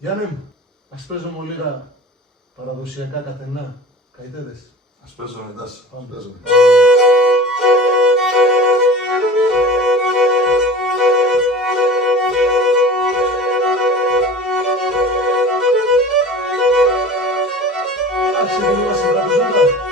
Γιάννη μου, ας παίζουμε λίγα παραδοσιακά καθενά, καητέδες. Ας παίζουμε μετά. Πάμε παίζουμε. Ξεκινούμε στην τραπεζούτα.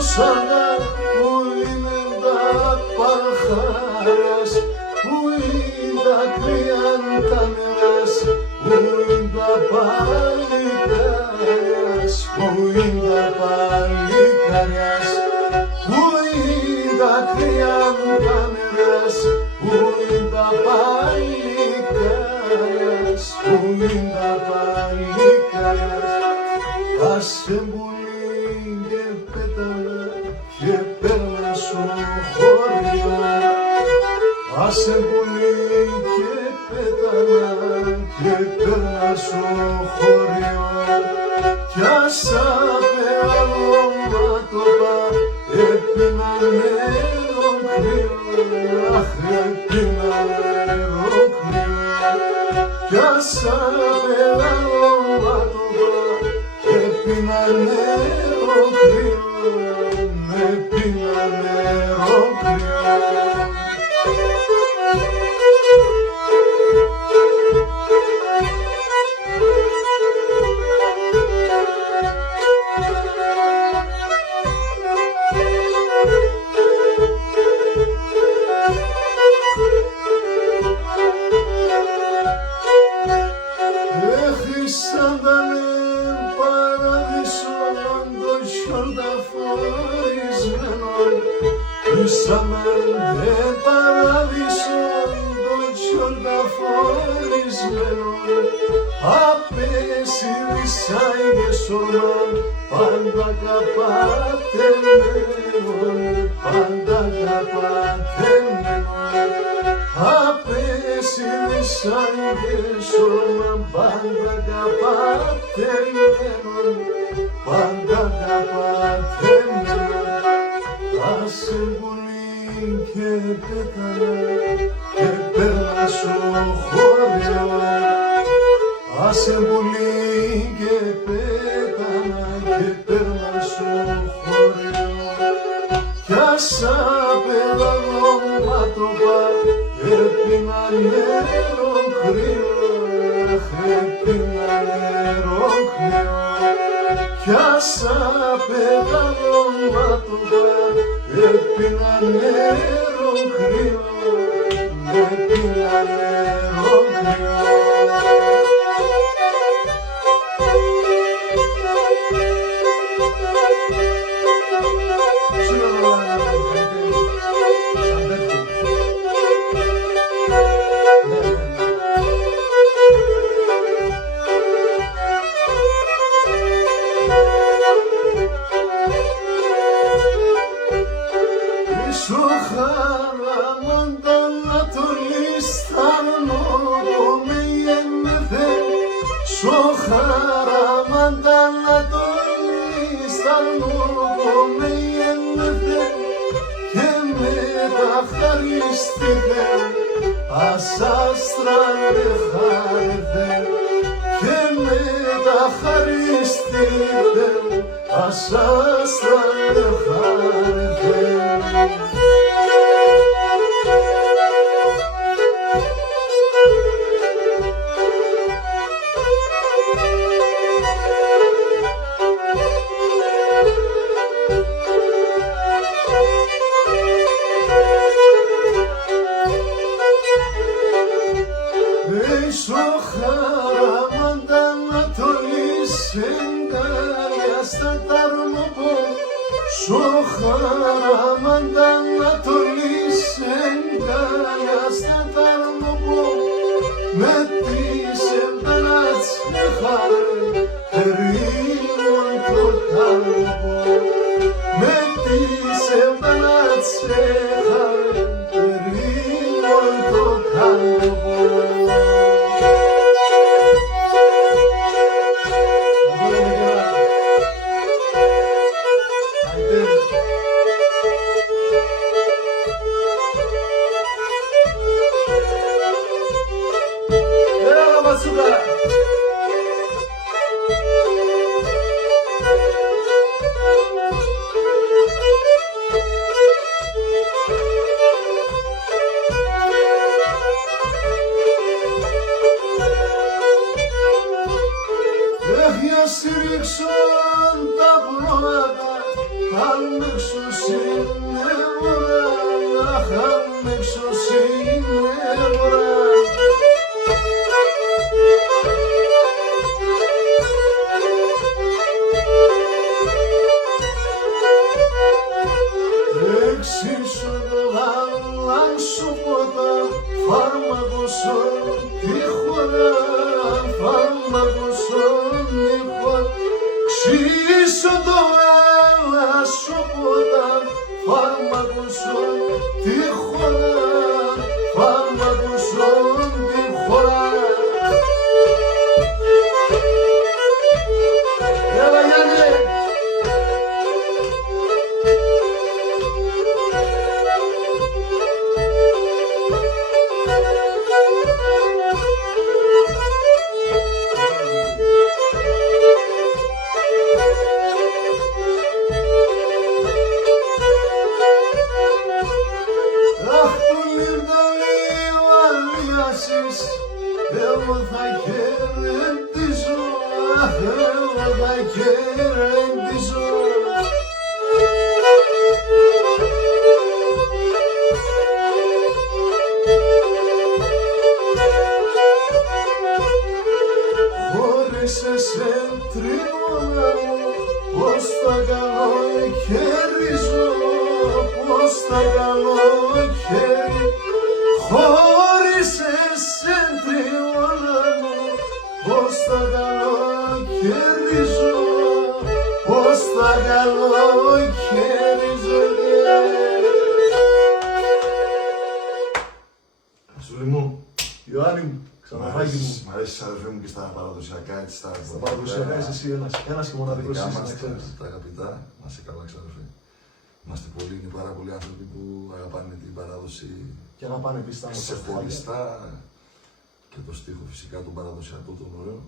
σανά που είναι τα παρχάρας, που είναι τα κρύαν τα νεράς, που είναι τα παλικάριας, που είναι τα παλικάριας, που είναι τα κρύαν τα νεράς, που είναι τα παλικάριας, που είναι τα παλικάριας. Άσε πουλί και πέτανα και παίρνα σου χωριό. Άσε πουλί και πέτανα και παίρνα σου χωριό. Κι άσα πεαλώματοπα έπινα νερό κρύο. Αχ, έπινα νερό κρύο. Κι άσα πεαλώματοπα έπινα νερό κρύο, έπινα νερό κρύο. Έχρισαν τα Ήσαμε παράδεισο το χιονταφορισμένο. Απέσυρισα και σώμα πάντα καπατεμένο, πάντα καπατεμένο. Απέσυρισα και σώμα πάντα καπατεμένο, πάντα καπατεμένο. Άσε πουλί και πέτανα και παίρνα σου χωριό. Άσε πουλί και πέτανα και παίρνα σου χωριό. Κι άσα πεδαλώματοπα έπινα νερό κρύο. Αχ, έπινα νερό κρύο. Κι άσα πεδαλώματοπα έπινα νερό κρύο, έπινα νερό κρύο. Σου χαραμάντα να το λίστανο με γεννηθεί. Σου χαραμάντα να το λίστανο με γεννηθεί. Και μετά χαρίστηκε ασάστρα με χάρηθε. Και μετά χαρίστηκε ασάστρα με χάρηθε. Σου χαραμάντα να το λύσεγγαλιά στα ταρμοπό. Σου χαραμάντα να το λύσεγγαλιά στα ταρμοπό. Με τις εμπράτς χάρε περίμον το καλοπό. Με τις εμπράτς χάρε περίμον το καλοπό. Στηρίξον τα πρόβατα αν έξω είναι ώρα, αχ, αν έξω είναι ώρα. Εξίσου το γάλα σου ποτά, φάρμακοσον τη χώρα, φάρμακοσον τη χώρα. Εξίσου το γάλα σου ποτά, φάρμακοσον τη χώρα, φάρμακοσον τη χώρα. Έλα Γιάννη! Εγώ θα χαιρετήσω, αχ, εγώ θα χαιρετήσω. Χωρίς εσέν τρίωνα μου, πως τα καλοκαιρίζω, πως τα καλοκαιρίζω. Χωρίς εσέν τριώνα μου, πως τα καλοκαιρίζω, πως τα καλοκαιρίζω. Ασούλη μου, Ιωάννη μου, ξαναβάκι μου. Μ' αρέσει αδερφέ μου και στα παραδοσιακά, έτσι στα παραδοσιακά είσαι εσύ ένας και μοναδικός δικά είσαι, μας, να ξέρεις. τα αγαπητά, να είσαι καλά ξαδερφέ. Είμαστε πολλοί, είναι πάρα πολλοί άνθρωποι που αγαπάνε την παράδοση Και να πάνε επίσης τα ξεχωριστά και το στίχο φυσικά τον παραδοσιακό, τον ωραίο.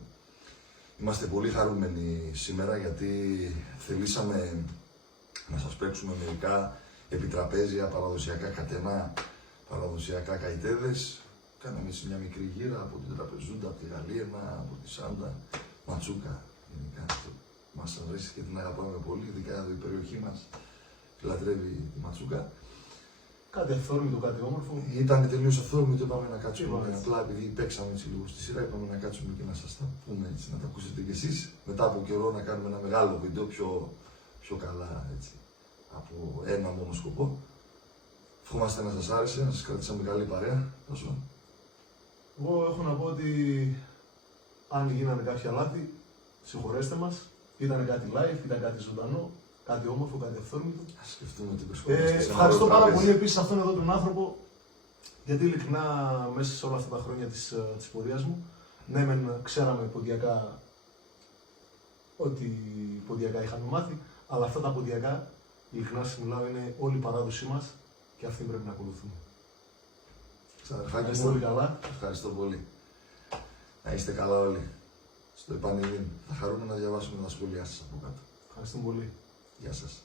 Είμαστε πολύ χαρούμενοι σήμερα γιατί θελήσαμε να σας παίξουμε μερικά επιτραπέζια, παραδοσιακά κατεμά, παραδοσιακά καϊτέδες. Κάναμε έτσι μια μικρή γύρα από την Τραπεζούντα, από τη Γαλλίαινα, από τη Σάντα, Ματσούκα. Γενικά μας αρέσει και την αγαπάμε πολύ, ειδικά εδώ η περιοχή μας λατρεύει τη Ματσούκα. Κάτι αυθόρμητο, κάτι όμορφο. Ήταν τελείως αυθόρμητο, είπαμε να κάτσουμε. Απλά επειδή παίξαμε έτσι λίγο στη σειρά, είπαμε να κάτσουμε και να σας τα πούμε έτσι, να τα ακούσετε κι εσείς. Μετά από καιρό να κάνουμε ένα μεγάλο βίντεο πιο καλά έτσι, από ένα μόνο σκοπό. Ευχόμαστε να σας άρεσε, να σας κρατήσαμε καλή παρέα. Τόσο. Εγώ έχω να πω ότι αν γίνανε κάποια λάθη, συγχωρέστε μας. Ήταν κάτι live, ήταν κάτι ζωντανό, κάτι όμορφο, κάτι αυθόρμητο. Ας σκεφτούμε ότι βρισκόμαστε σε ένα Ευχαριστώ ωραίο πάρα τραπέζι. πολύ επίσης αυτόν εδώ τον άνθρωπο, γιατί ειλικρινά μέσα σε όλα αυτά τα χρόνια της πορείας μου, ναι μεν ξέραμε ποντιακά ότι ποντιακά είχαμε μάθει, αλλά αυτά τα ποντιακά, ειλικρινά σας μιλάω, είναι όλη η παράδοσή μας και αυτή πρέπει να ακολουθούμε. Ξαδερφάκι Ευχαριστώ πολύ μου, καλά. ευχαριστώ πολύ. Να είστε καλά όλοι. Στο επανειδήν. Θα χαρούμε να διαβάσουμε τα σχόλιά σας από κάτω. Ευχαριστώ πολύ. Γεια σας.